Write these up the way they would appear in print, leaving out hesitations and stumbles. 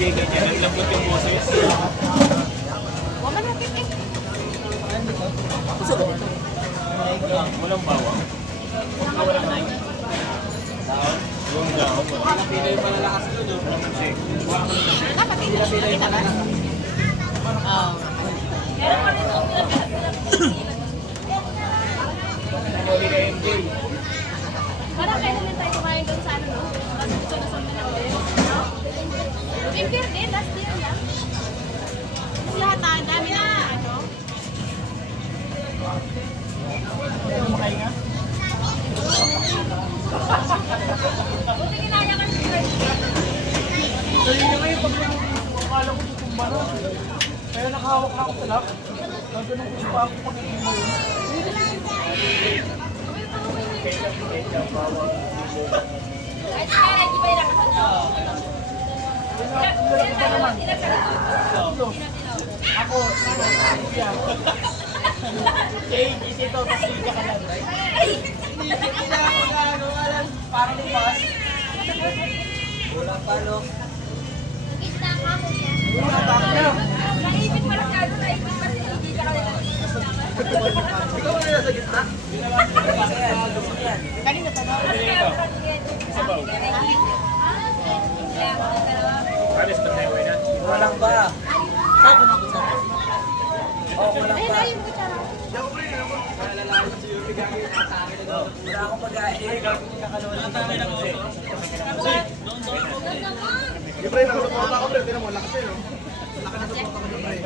Hindi, ganyan. Ang lambot yung boses. Waman natin eh. Gusto ba ito? Walang bawang. Walang naik. Yung dahon. Walang pilay yung malalakas doon, no? Walang shake. Dapat hindi na siya kita ba? Meron pa rin ako Hindi na MJ. Parang kailan din tayo kumain doon sa ano, no? Tapos gusto na sa mga ulit. November din, last year lang. Kasi lahat na, dami na ano. Buti ginaya ka ng Dali na ngayon, pag akala ko tutumba na. Kaya nakahawak na ako sa lap. Nagano'n ko pa ako pag iimo yun. Ay, kaya di ba yung nakasunod? Ilan ka naman? Ilan ka naman? Ako, siya. Change is ito, tapos hindi ka lang. Hindi kailangan ko ano, alam, parang lipas. Wala palo. Gitna ka mo yan. Wala palo. Naipit pala siya, ano? Naipit pa siya. Hindi ka kaya Ikaw wala nasa gitna? Kanina tanong. Sabaw. Alis ba tayo na? Walang ba? Saan ko sa? Oo, walang Ayun ba? na yung kutsara. Wala akong pag-ain. Yung pre, nakasuporta ako pre, tinan mo, lakas eh, no? Laki na suporta ko yung pre.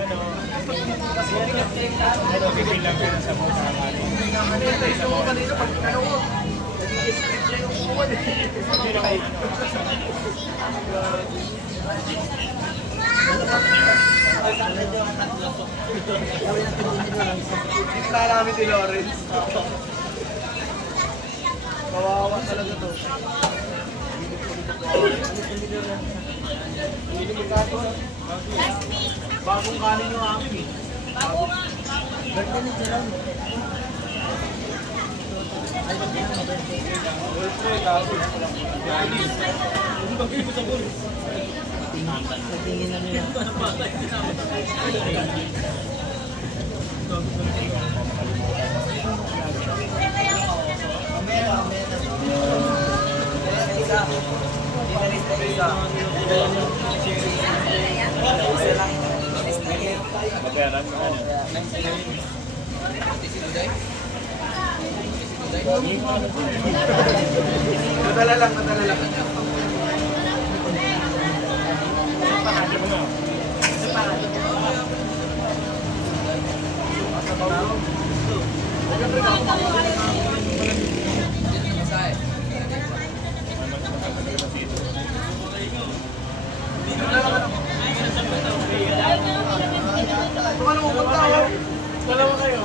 Ano, bibig lang yun sa mga kakali. Kanina, isa mo kanina, pag ano ko, nag-i-split niya yung uwan eh. Hindi na kayo. Gitna namin si Lawrence. Kawawa talaga to. Bagong kanin yung amin eh. Babayaran mo ano. Nadala lang, nadala lang. Pahati mo na. Kung ano pupunta ako? Dalawa kayo.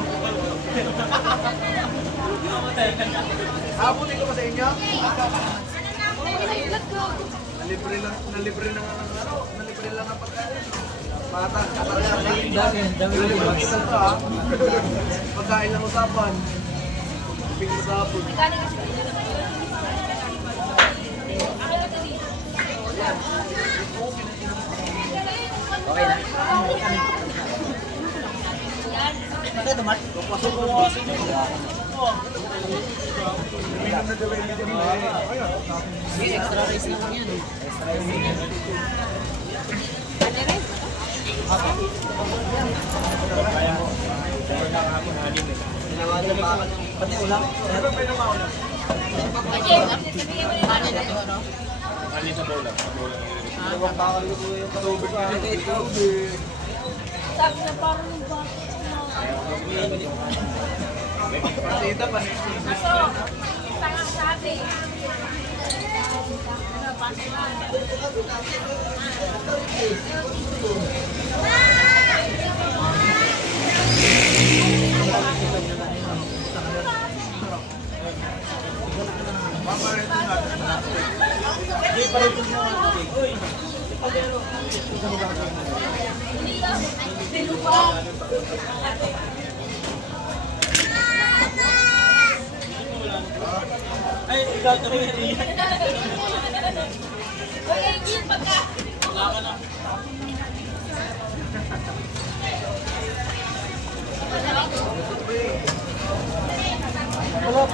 Hapunin ko ba sa inyo? Let's go. Nalibre lang ng ano, nalibre lang ng pagkain. Bata, kapag Dami Nalibre lang to ha. Pagkain lang usapan. Ping usapon. Magkano kasi Okay na. Ito, tumat. Pasok ko ako sa inyo. Minum na gawin nito mo. Ayun. Sige, extra rice naman yan. Extra rice. Ano rin? Kaya mo. Kaya nakahapon halin eh. Tinawagan pa ako. Pati ulam. Meron pa yung mauna. Ano na ito, no? Halin sa bola. Sa bola. Dalawang bakal ko yung tubig na ito. sabi na parang yung bata. Pasita pa rin. Kaso, tanga sa atin. Ay, ikaw kami yan. Uy, Angel, pagka. Wala ka na.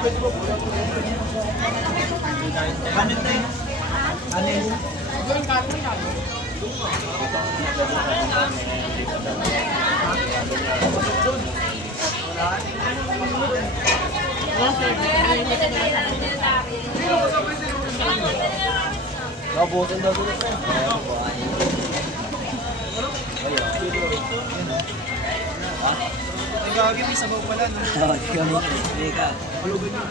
pwede ba pula? Kanin tayo. Kanin. Nabutin daw dito. Ay, gagi, may sabaw pala. Oo, hindi ka. Halugan nyo.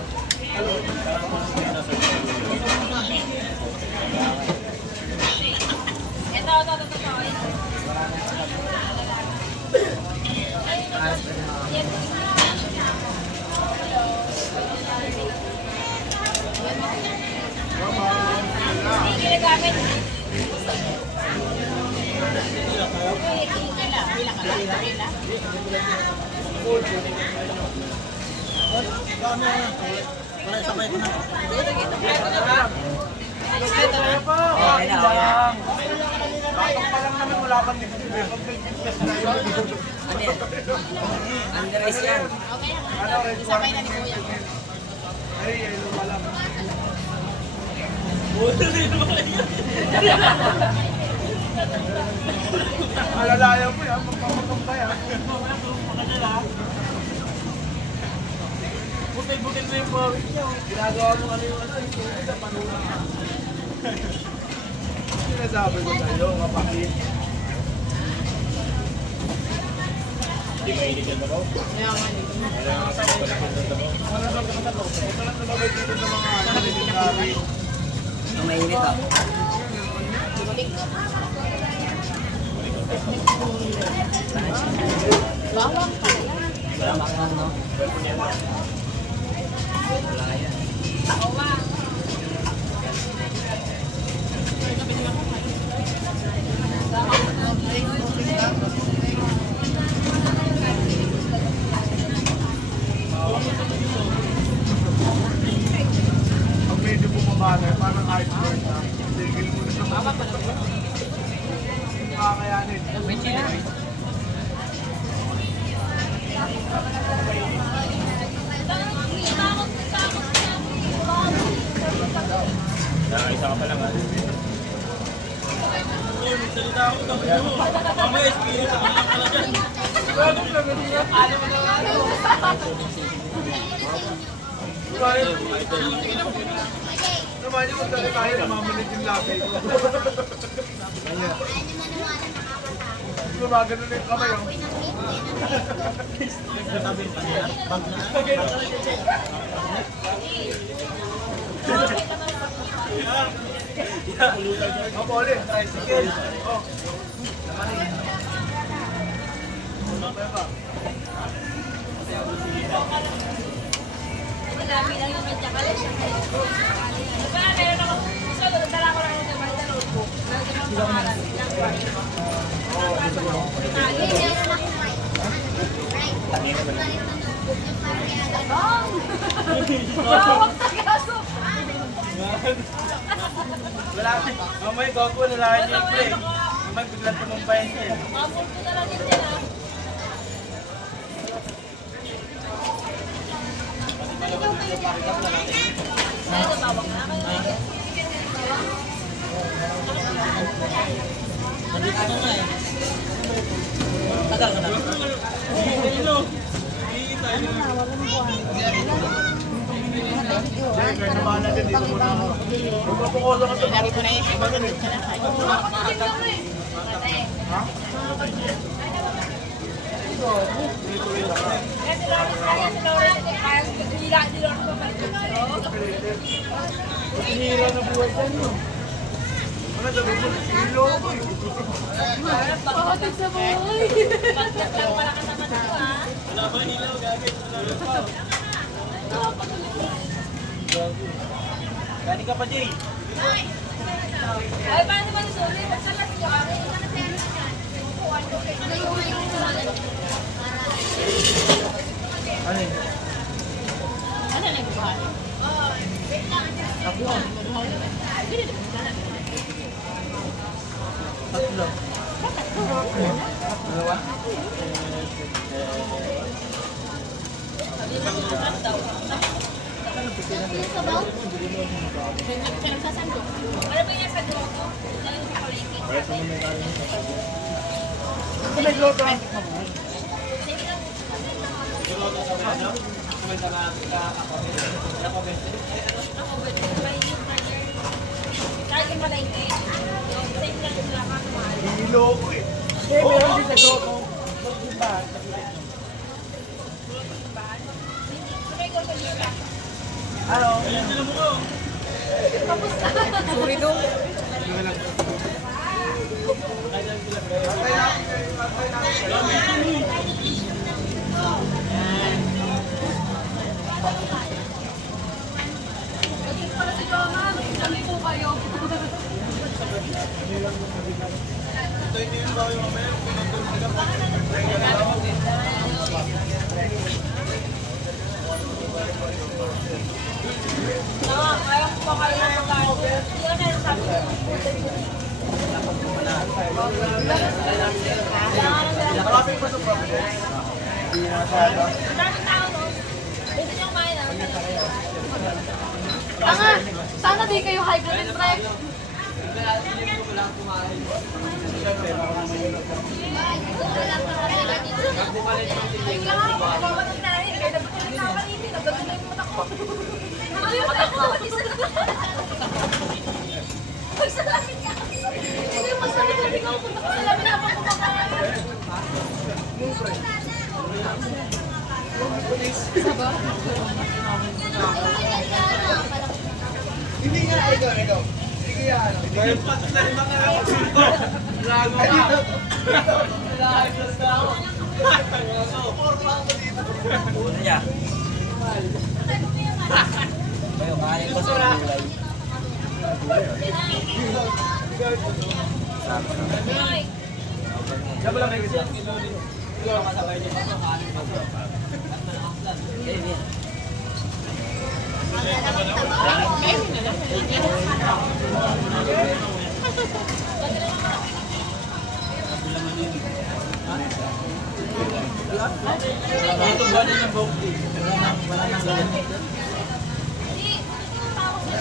Okay lang. Batok pa lang naman, wala pang dito. Pag nag-test na yun. Ano yan? Underice yan. Okay. Ano, red Isabay na ni Kuya. Ay, yellow pa lang. Malalayan mo yan, magpapagpapay yan. Butil-butil mo yung bawit niya. Ginagawa mo ano yung ano, yung tubig na panuna. Sinasabi ko sa'yo, kapatid. Hindi mainit yan ako. Wala nga sa pagkakit ng damo. Wala lang naman ito. Ito lang talaga dito sa mga legendary. Ang mainit ah. Bawang pala. Lamak lang no? Bawang. Pag medyo bumabala, parang iceberg na. Tigil mo na sa mga. Kakayanin. Nakakaisa ka pa lang ha. Naman yung magdali tayo, namamanit yung labi ko. Gumagano na yung kamay, oh. Ang poli, tricycle. Oh. Madami lang yung medya ka lang siya. Diba, meron ako. So, dala ko lang yung naman na notebook. Nalagyan ang pangalan. Bawang tagaso! Wala, mamay gogo, nalahan niya yung play. Mamay biglang tumumbayan siya. Mamul ko na lang din yan ah. Ito, bawang na. Tagal ka na. Kaya naman natin dito muna ako. Magpapukoso ka sa mga ko na yun. Hinira na buhay dyan yun. Ano sabi mo? Hilo ko eh. Pakatig sa buhay. Pagkat lang para kasama dito ah. Wala pa nilaw, gagawin. Gani ka pa, Jay. Ay, paano ba ito? Nagsalat ko ah. Ano yun? Ano na yung buhay? Ako. Tatlo. Dalawa? Sabi mo, daw. Sabaw? Pinagsasanduko. Ano ba yung sa duko? Dahil sa palengke. Kaya sa mga kanin. Ito may glow ka. Ako ba may yung prayer? Kahit yung palengke. Same lang sila kamahal. Hilo ko eh. Eh, meron din sa glow ko. Iba. Sabay ko sa lula. Ano? Sorry dong. Pagkit pala si Jonan. Sabi po kayo. Kaya ko pa kayo ng pagkain. Hindi ka na sabi ko. Maraming pa sa Providence. Maraming tao, no? Pwede nyo kumain, ah. Tanga! Sana di kayo high blood and prep. Ay, lang, mababatang na rin. Kaya dapat ko nagkakalitin. Nagdagan na yung mata ko. Ano yung mata ko? Magsalamin ka. Hindi yung magsalamin ka. Magsalamin na pang kumakain. Hindi nga, ikaw. Sige yan. Ngayon pa, na rin mga lago ka. Diyan mo lang may gusto. Ito ba din ng book din? Wala nang gawin.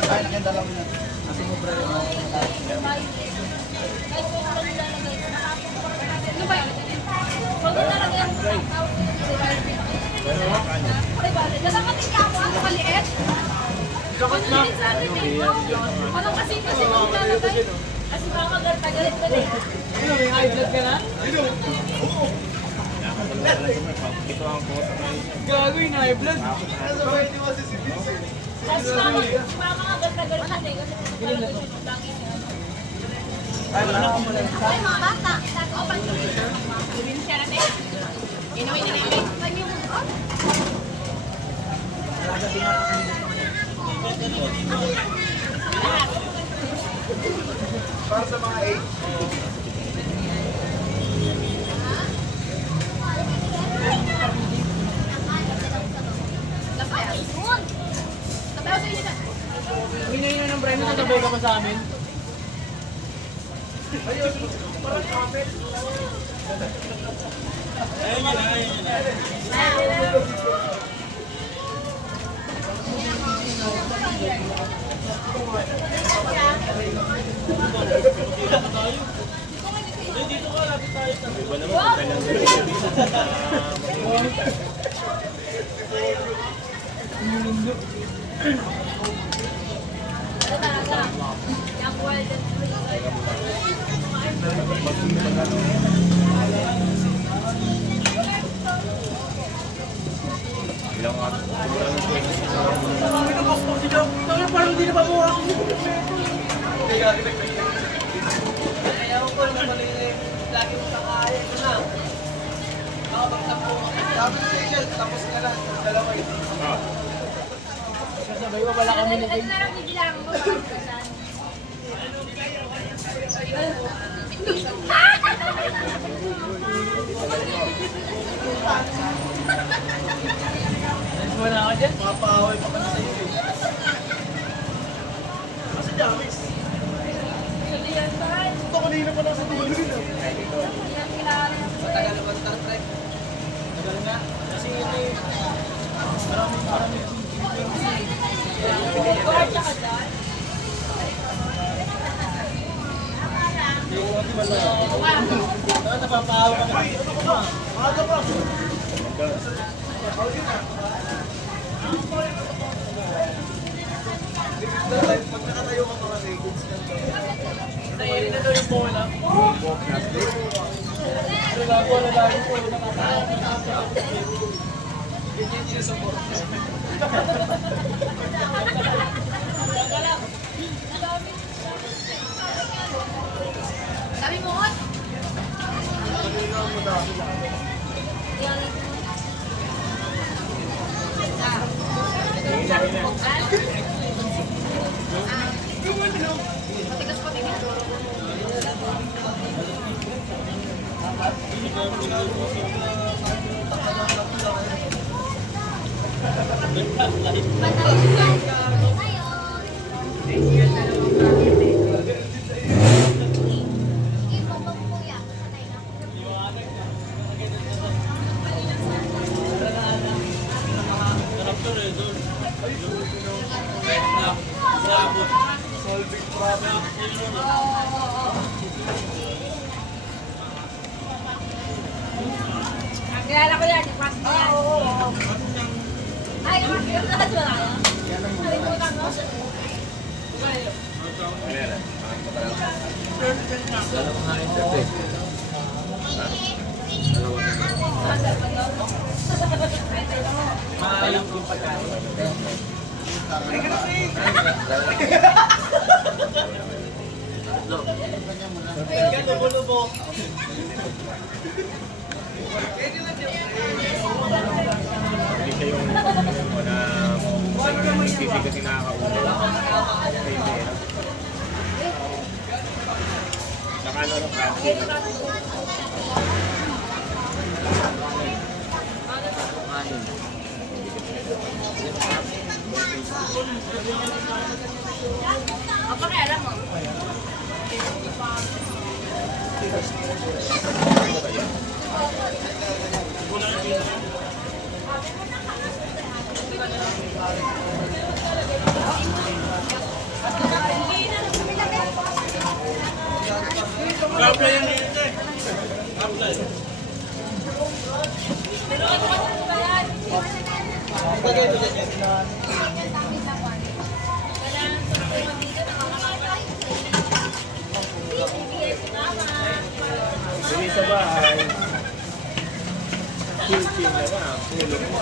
Kaya nakita lang yun. Kasi mo pre. Ano ba yun? Pag talaga yung tao, nagkakating ka ako, ang maliit. Ano din sa atin eh, no? Parang kasi kung lalagay. Kasi baka magarta-galit ka din. Ano, may high blood ka na? Ito ang photo na yun. Gago yung high blood. Nasa ba hindi masisipis eh. Kasi baka magarta-galit ka din. Kasi kung talaga siya yung lagi niya. Ay, wala akong mula. Ay, mga bata. O, pag-ibig. Ibig siya natin. Inuwi na namin. Para sa mga 8. Lapayan. Doon. Lapayan sa inyo. Hinayin ng Brennan, natabay ka pa sa amin. Ayun, parang kapit. Iba naman, kailangan Ano talaga? Yung world at ilang araw. Sabi na bakto si Doc. Sabi parang hindi na babuha ako. Kaya ko naman lagi mo kakain. Ito na. Nakapagtapo. Sabi ko Rachel, tapos ka na. Dalawa ito. Kasabay pa pala kami ni Kim. Ano na lang bibilangan mo? Alis mo na ako dyan. Mapaway pa ka sa'yo eh. Kasi damis. Hindi yan saan. Ito kanina pa lang sa dulo rin. Hindi yan kilala. Matagal naman Star Trek. Tagal nga. Kasi ito eh. Marami. Napapahawa ka pa. Pag nakatayo ka mga seconds lang. Sa area na daw yung bola. Wala ko, wala yung bola nakatawa. Ganyan siya sa bola. Sabi mo, Ot? Matigas pa din. Kilala ko yan, yung pass mo yan. Ay, nakakita ba na yan? Nalimutan mo? Maalam yung pagkain. Ikaw, lubo-lubo. Hindi siya yung hindi kasi nakakaulog. Saka ano ng plastic. Ang pakialam mo. Kabla yan dito eh. Kabla. Bagay mo dyan yan. Dili sa bahay. Chill-chill na lang. Tulog mo.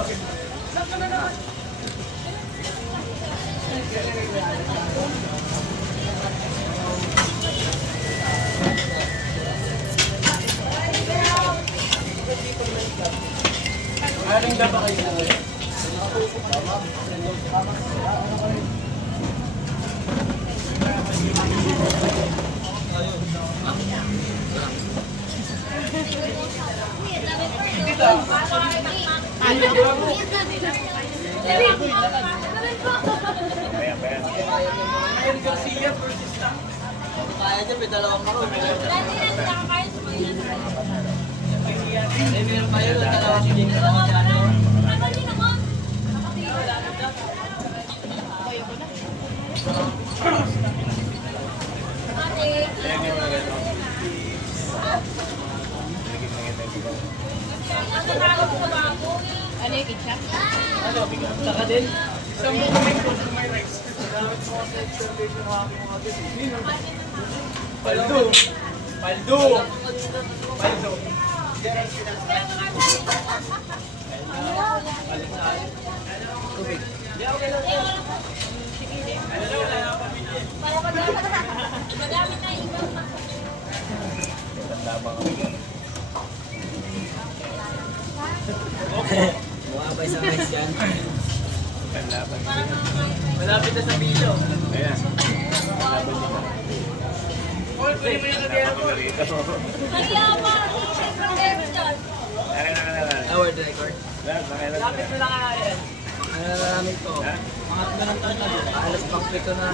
Aling dapat kayo na ulit. Ayan Garcia versus Tang. Kaya dyan, may dalawang karo. Eh, meron pa yun, dalawang hindi ka naman dyan. Ayan yung mga ganito. Ano yung kitchen? Saka din, isang movement ko sa may rights. Gamit ko sa observation ng aking mga gabi. Paldo! Paldo! Paldo! Madami na iba. Tandabang kami yan. Mukha sa rights yan. Tandabang. Malapit na sa video. Ayan. Tandabang nila. Paul, pwede mo yung kagaya ko. Rito. Nagyabang! Protection! Akin na lang. Award record. Lapit na lang nga yan. Ano namin to? Mga ganun taon na doon. Alas pang pito na.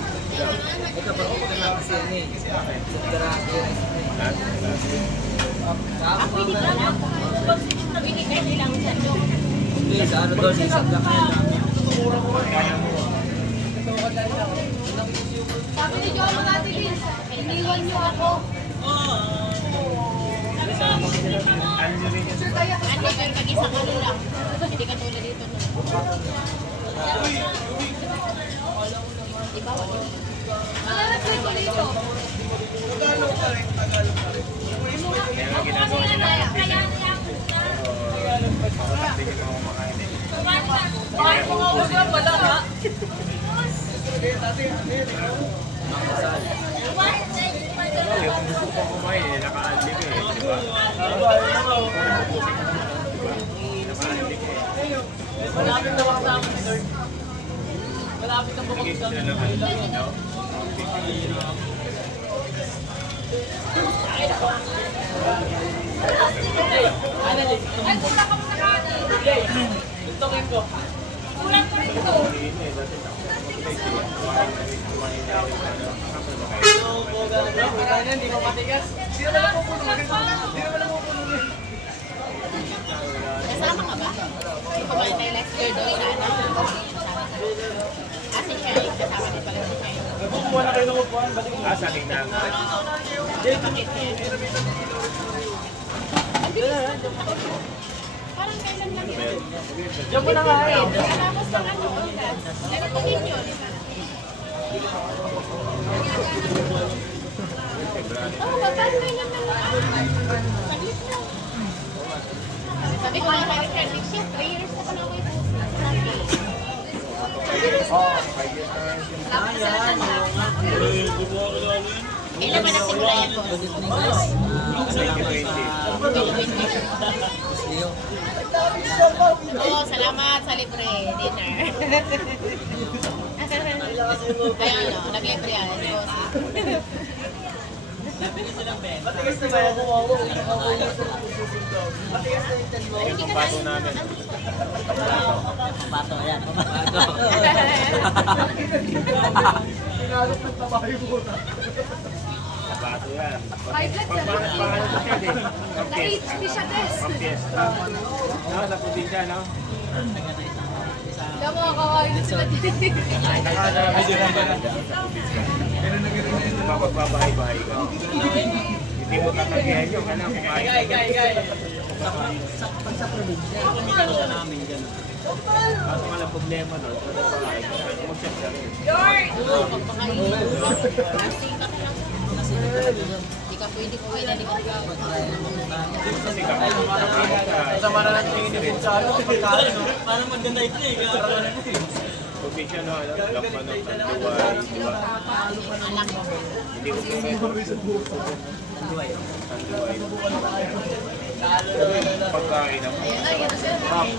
Ito pang pito na kasi yan eh. Sa Drake. Ako hindi ka lang. Pag na binigay nilang sa iyo. Hindi, sa ano doon, sa Drake. Sabi ni Jono Mati Liz, iniwan niyo ako. Ano nyo rin yun? Ano yung mag-isang ano lang. Hindi ka tulad dito. No? Diba? Malalagay ko dito. Tagalog pa rin, Tagalog pa rin. Kaya nga ginagawa nila Kaya ng video. Hindi nyo mga kumakain eh. Bakit mo nga wala? Wala nga. Yung gusto ko kumain eh, naka-adlib eh. Di ba? Naka-adlib eh. Malapit na baka sa amin, sir. Malapit na bukod Sige, sa sila lang ano, no? Ano, Jay? Ay, punta ka mo sa kanin. Jay, tutukin ko. Kulang pa rin ito. Hindi na eh, dati na. Kaya hindi ko matigas. Hindi naman ako pununin. Hindi naman ako pununin. Kasama ka ba? Kumain tayo last year doon sa ano? Kasi siya, kasama din pala siya. Kumuha na kayo ng upuan. Balik mo. Sa akin na. Parang kailan lang yun. Diyan mo na nga eh. Tapos ng ano, oras. Ganito din yun. Oo, babaan kailan lang yun. Saglit lang. Sabi ko nga kay Richard, next year, 3 years na pala ako yung Kailan ba nagsimula yan po? Oo, salamat sa libre dinner. Ay ano, naglibre yan. Matigas na ba ako? Matigas na yung tanmo. Yung pambato namin. Pinalok ng tabahay mo na. Pambato yan. High blood ka. Pangalan ko siya din. Na-HP siya, Tess. Pampiesta. No, sa probinsya, no? Alam mo, kawain sila dito. Mapagbabahay-bahay ka. Hindi mo tatagihan yung anak kumain. Sa probinsya, pumunta namin dyan. Kaso nga lang problema doon. Sa nagpakain, mag-shop ka rin. Oo, pagpakain. Lasing ka na lang. Hindi ka pwede kuwi na likod ka. Kasi kapag nakakain ka, Sama na lang tingin niyo sa ano, pagkain. Parang maganda ito eh. probinsya, no? Lakmanok, Tanduay, di ba? Anak mo. Hindi ko Tanduay. Pagkain ako. Ayun na, yun na sila. Ma'am,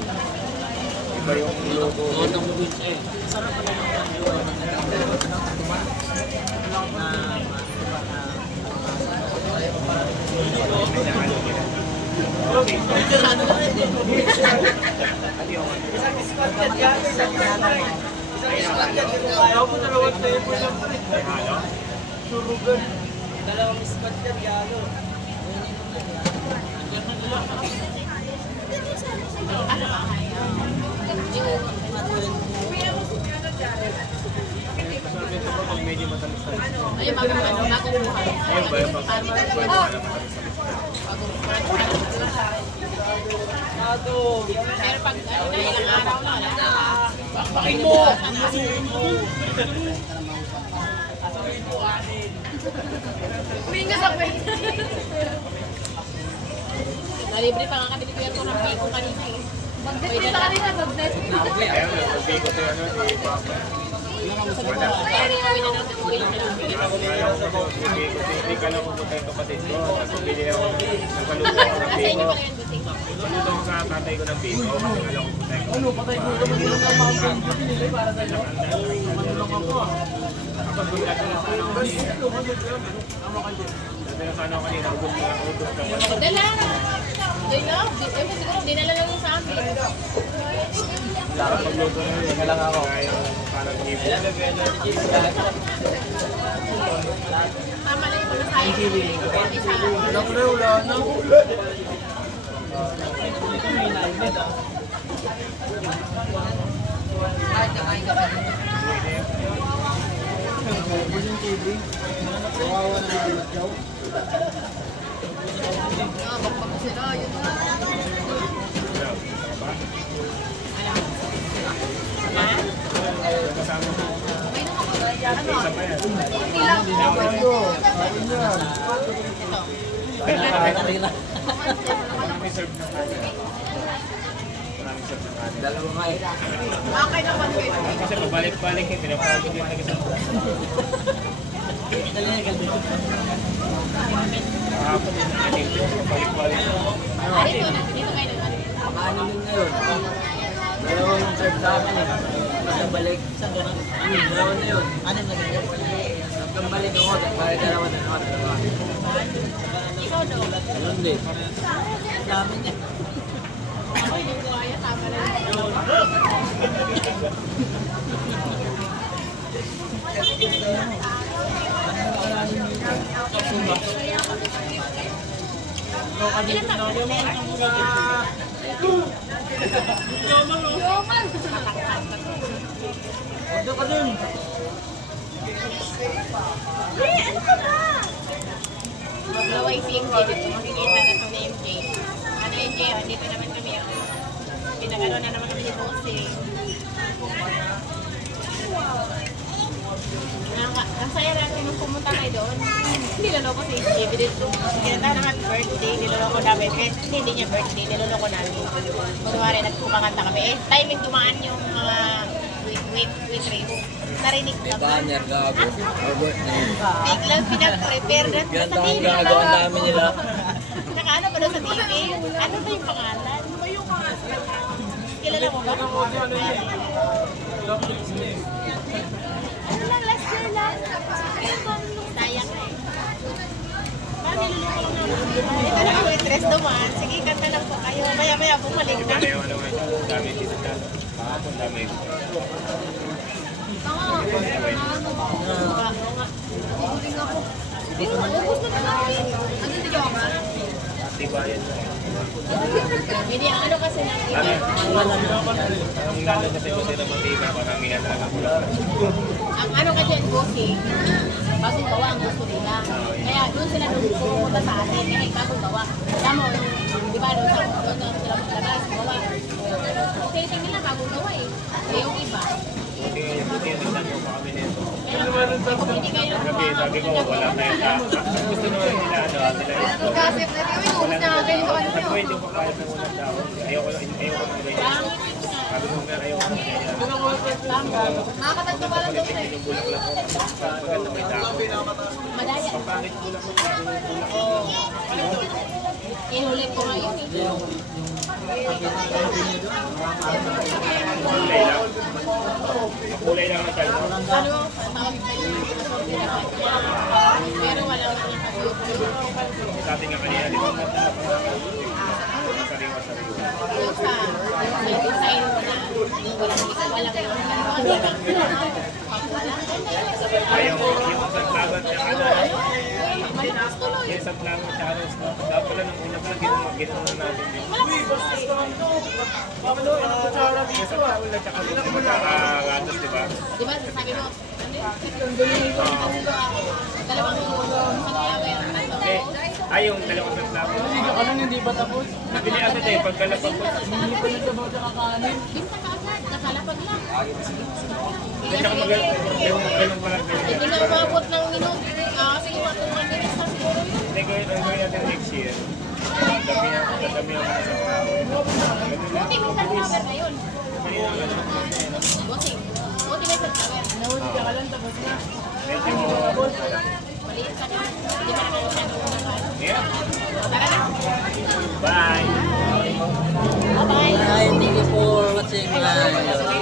iba yung logo. Sarap pa lang. Ayaw mo dalawang table lang pa rin. Surugan. Dalawang squad yan, galo. Ano ba? Sabi ko pa pag medyo matalis-talis. Ayun, bagong buhay. Ayun ba yung matalis-talis? Pero pag ano na, ilang araw na, wala na. Bakin mo! Huminga sa pwede. Nalibre pa nga kami ni Kuya ko ng biko kanina eh. Mag-net kita kanina, mag-net. Kaya nga, sabi ko sa ano, si Papa. Wala. Kaya rin kami na lang tumugil na lang. Kaya ko ko, hindi ka lang pupunta yung kapatid ko. Tapos bili ako, nagpaluto ako ng Sa inyo biko. pala yung butik. Paluto ko sa tatay ko ng biko. Kasi alam ko pupunta ko. Ano, patay ko naman yun ang mga ganyan pinili para sa iyo. Manulong ako ah. Kapag bigla ko na sana ako kanina. Dati na sana ako kanina, ubos na ako. Dala! Yun lang, ewan siguro, dinala lang yung sa amin. Kapag luto na yun, lang ako. Kaya parang hipo. Tama lang yung mga sayang. Isa. Siyempre, wala na. Yung TV. Kawawa na naman. Oo, bakbak Kasama mo. Ano? Isa pa yan. Hindi lang. Maraming serve na kanin. Maraming serve na kanin. Dalawa nga eh. Okay naman kayo. Kasi pabalik-balik yung pinapagod yung nag-isang kahapon din ang ating pabalik-balik. Dito kayo naman. Ano yun ngayon? Dalawa yung serve sa akin eh. Isang balik. Isang ganun. Dalawa na yun. Ano na ganyan? Hanggang balik ako. Balik dalawa. Ikaw daw. Ganun din. Ang dami niya. Ako yung buhaya, tama na lang. Ilan na? Yoman! Order ka dun. Hey, ano ka ba? Maglaway si MJ dito. Makikita na itong MJ. Ano MJ? Hindi pa naman kami. Pinagano na naman kami ni Bossing. Nasaya natin nung pumunta kayo doon. Niloloko si MJ. Kinanta na happy birthday. Niloloko namin. Kahit hindi niya birthday. Niloloko namin. Kunwari, nagpupakanta kami. Timing dumaan yung mga wait race. Narinig ka ba? Banner, gago. Robot na yun. Biglang pinag-prepare na Ganda sa ang TV. ginagawa namin nila. Saka ano ba doon sa TV? Ano ba yung pangalan? Ano ba yung pangalan? Kilala mo ba? Ano lang, last year lang. Sayang eh. Parang niluloko lang naman. Ito na ang waitress dumaan. Sige, kanta lang po kayo. Maya-maya bumalik na. Dami yung ano nga. Dami dito na. Kahapon dami. Dito, ubus na namin. Ano dito ka? Tibayan. Hindi, ang ano kasi ng Ano? TV. Ang lalo kasi ko sila mantika. Paramihan talaga ko lang. Ang ano ka dyan, bossing, bagong gawa ang gusto nila. Kaya doon sila nung pumunta sa atin, kaya bagong gawa. Alam mo, di ba, doon sila maglabas, gawa. Okay, tingin nila bagong gawa eh. Eh, yung iba. Buti yung nagsan mo pa kami nito. Kung hindi kayo Sabi ko, wala na yung tao. Gusto naman nila, ano, nila. Kasi, pwede ko yung na kayo. Sabi ko, hindi ko kaya ng walang tao. Ayoko lang ganyan. Sabi ko nga, ayoko lang ganyan. Nakakatagpo pa lang doon eh. Binubulak lang ko. Maganda may tao. Madaya. Pangit bulak ko. Inulit ko nga yun eh. Kulay lang. Kulay lang na tayo. Ano? Tawag pa yun. Pero wala man yung pag-ibig. Sa atin nga kanina, di ba mata? Sariwa-sariwa. Yung sa ino na, walang Ayaw mo, yung sa plagat niya ano. Yung sa plagat niya ano. Dapat pala nung una pala, ginawa natin yun. Yung sa tawal na tsaka yung magkakagatos, di ba? Di ba, sabi mo, dalawang sanayawer. Eh, ay yung dalawang sa plagat. Ka lang, hindi ba tapos? Nabili agad eh, pagkalapag ko. Hindi pa nagsabaw sa kakanin. Binta ka agad, nakalapag lang. At saka yung ganun pala. Hindi na umabot ng minuto. Kasi yung mga 2 minutes na siguro yun. Hindi ko yung gawin natin next year. Dami ako na sa tao. Buti may sunflower ngayon. Kanina ganun. Buti may sunflower. Nahuli ka lang, tapos na. Medyo Maliit ka na. Hindi pa naman siya nung yeah. Tara na. Bye! Bye-bye. Hi, thank you for watching my